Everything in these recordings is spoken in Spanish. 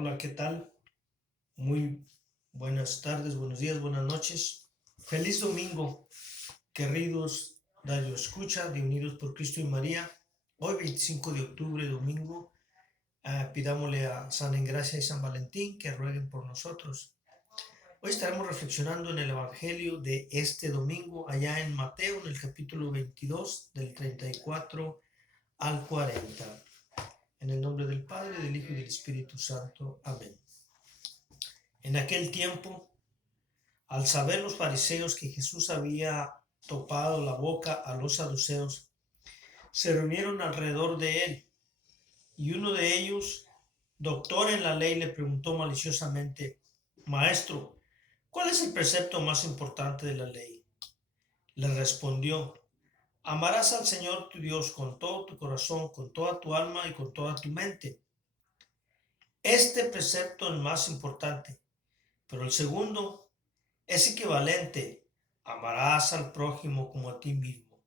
Hola, ¿qué tal? Muy buenas tardes, buenos días, buenas noches. Feliz domingo, queridos Radio Escucha de Unidos por Cristo y María. Hoy, 25 de octubre, domingo, pidámosle a San Engracia y San Valentín que rueguen por nosotros. Hoy estaremos reflexionando en el Evangelio de este domingo, allá en Mateo, en el capítulo 22, del 34 al 40. En el nombre del Padre, del Hijo y del Espíritu Santo. Amén. En aquel tiempo, al saber los fariseos que Jesús había topado la boca a los saduceos, se reunieron alrededor de él, y uno de ellos, doctor en la ley, le preguntó maliciosamente: Maestro, ¿cuál es el precepto más importante de la ley? Le respondió: Amarás al Señor tu Dios con todo tu corazón, con toda tu alma y con toda tu mente. Este precepto es el más importante, pero el segundo es equivalente: amarás al prójimo como a ti mismo.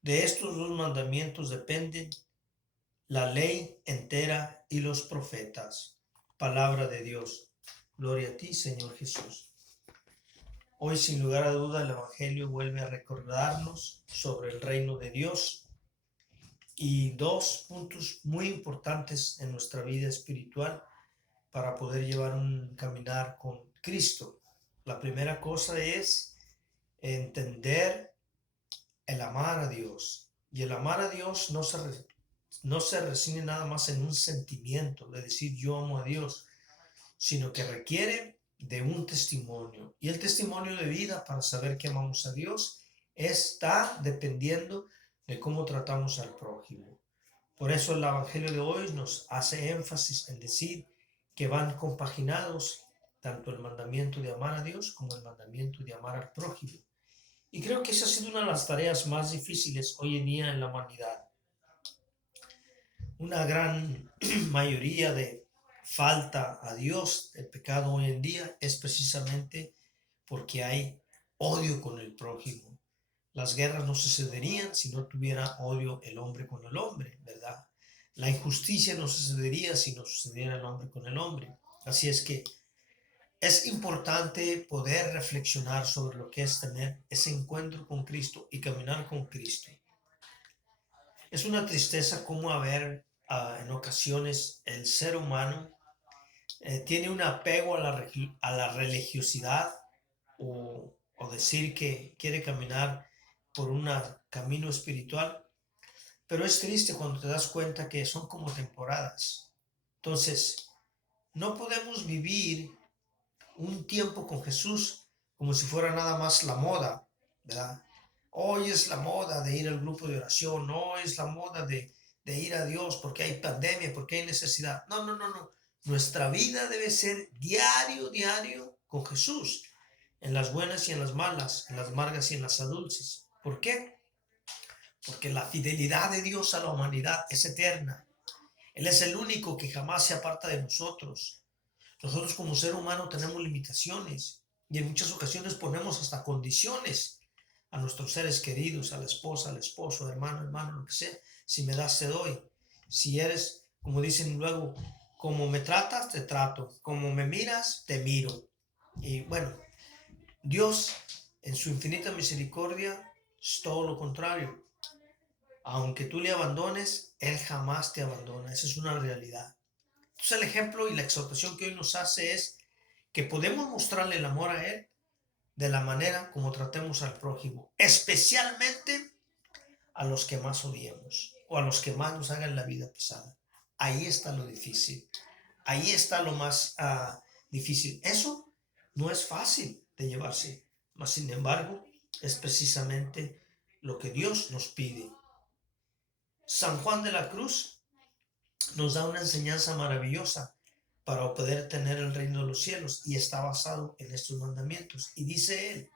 De estos dos mandamientos dependen la ley entera y los profetas. Palabra de Dios. Gloria a ti, Señor Jesús. Hoy, sin lugar a duda, el Evangelio vuelve a recordarnos sobre el reino de Dios y dos puntos muy importantes en nuestra vida espiritual para poder llevar un caminar con Cristo. La primera cosa es entender el amar a Dios. Y el amar a Dios no se resigna nada más en un sentimiento de decir yo amo a Dios, sino que requiere de un testimonio. Y el testimonio de vida para saber que amamos a Dios está dependiendo de cómo tratamos al prójimo. Por eso el Evangelio de hoy nos hace énfasis en decir que van compaginados tanto el mandamiento de amar a Dios como el mandamiento de amar al prójimo. Y creo que esa ha sido una de las tareas más difíciles hoy en día en la humanidad. Una gran mayoría de falta a Dios, el pecado hoy en día, es precisamente porque hay odio con el prójimo. Las guerras no sucederían si no tuviera odio el hombre con el hombre, ¿verdad? La injusticia no sucedería si no sucediera el hombre con el hombre. Así es que es importante poder reflexionar sobre lo que es tener ese encuentro con Cristo y caminar con Cristo. Es una tristeza cómo en ocasiones el ser humano tiene un apego a la religiosidad o decir que quiere caminar por un camino espiritual, pero es triste cuando te das cuenta que son como temporadas. Entonces, no podemos vivir un tiempo con Jesús como si fuera nada más la moda, ¿verdad? Hoy es la moda de ir al grupo de oración, no es la moda de ir a Dios porque hay pandemia, porque hay necesidad. No, no, no, no. Nuestra vida debe ser diario, diario con Jesús, en las buenas y en las malas, en las amargas y en las dulces. ¿Por qué? Porque la fidelidad de Dios a la humanidad es eterna. Él es el único que jamás se aparta de nosotros. Nosotros como ser humano tenemos limitaciones y en muchas ocasiones ponemos hasta condiciones a nuestros seres queridos, a la esposa, al esposo, hermano, lo que sea. Si me das, te doy. Si eres, como dicen luego, como me tratas, te trato. Como me miras, te miro. Y bueno, Dios en su infinita misericordia es todo lo contrario. Aunque tú le abandones, Él jamás te abandona. Esa es una realidad. Entonces el ejemplo y la exhortación que hoy nos hace es que podemos mostrarle el amor a Él de la manera como tratemos al prójimo, especialmente a los que más odiemos o a los que más nos hagan la vida pesada. Ahí está lo difícil, ahí está lo más difícil. Eso no es fácil de llevarse, mas sin embargo es precisamente lo que Dios nos pide. San Juan de la Cruz nos da una enseñanza maravillosa para poder tener el reino de los cielos y está basado en estos mandamientos. Y dice él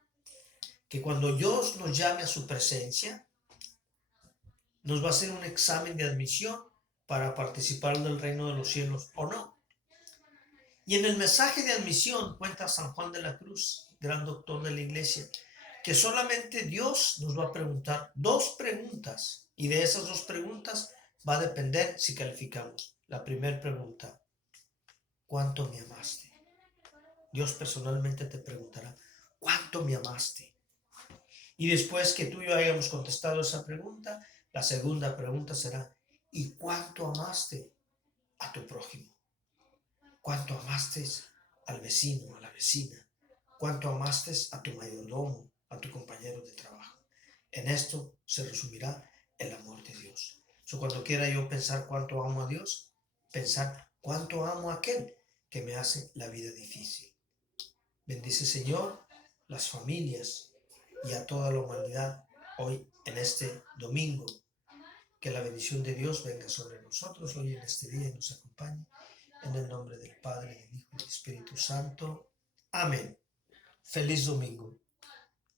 que cuando Dios nos llame a su presencia, nos va a hacer un examen de admisión para participar del reino de los cielos o no. Y en el mensaje de admisión cuenta San Juan de la Cruz, gran doctor de la iglesia, que solamente Dios nos va a preguntar dos preguntas y de esas dos preguntas va a depender si calificamos. La primera pregunta: ¿cuánto me amaste? Dios personalmente te preguntará, ¿cuánto me amaste? Y después que tú y yo hayamos contestado esa pregunta, la segunda pregunta será, ¿y cuánto amaste a tu prójimo? ¿Cuánto amaste al vecino, a la vecina? ¿Cuánto amaste a tu mayordomo, a tu compañero de trabajo? En esto se resumirá el amor de Dios. Cuando quiera yo pensar cuánto amo a Dios, pensar cuánto amo a aquel que me hace la vida difícil. Bendice, Señor, las familias y a toda la humanidad hoy en este domingo. Que la bendición de Dios venga sobre nosotros hoy en este día y nos acompañe. En el nombre del Padre, del Hijo y del Espíritu Santo. Amén. Feliz domingo.